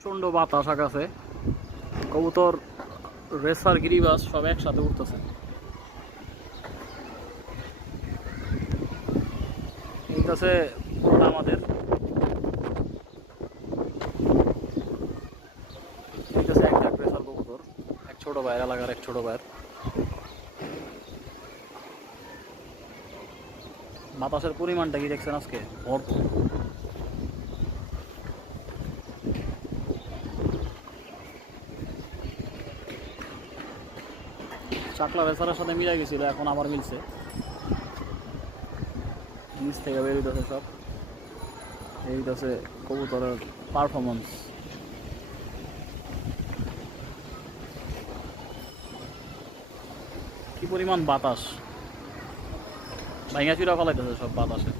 প্রচন্ড বাতাস আকাশে, কবুতর, রেসার, গিরিবাস সব একসাথে উঠতেছে। এইটাছে পুরোটা আমাদের, এইটাছে এক লাখ রেসার কবুতর, এক ছোট ভাইয়ের এলাকার, এক ছোট ভাইয়ের। বাতাসের পরিমাণটা কি দেখছেন আজকে? ভরপুর। চাকলা রেসারের সাথে মিলাই গেছিল, এখন আবার মিলছে। নিচ থেকে বেরোইতেছে সব। এইটাছে কবুতরের পারফরমেন্স। কি পরিমাণ বাতাস, ভাইঙা চুরা ফলাইতেছে সব বাতাসে।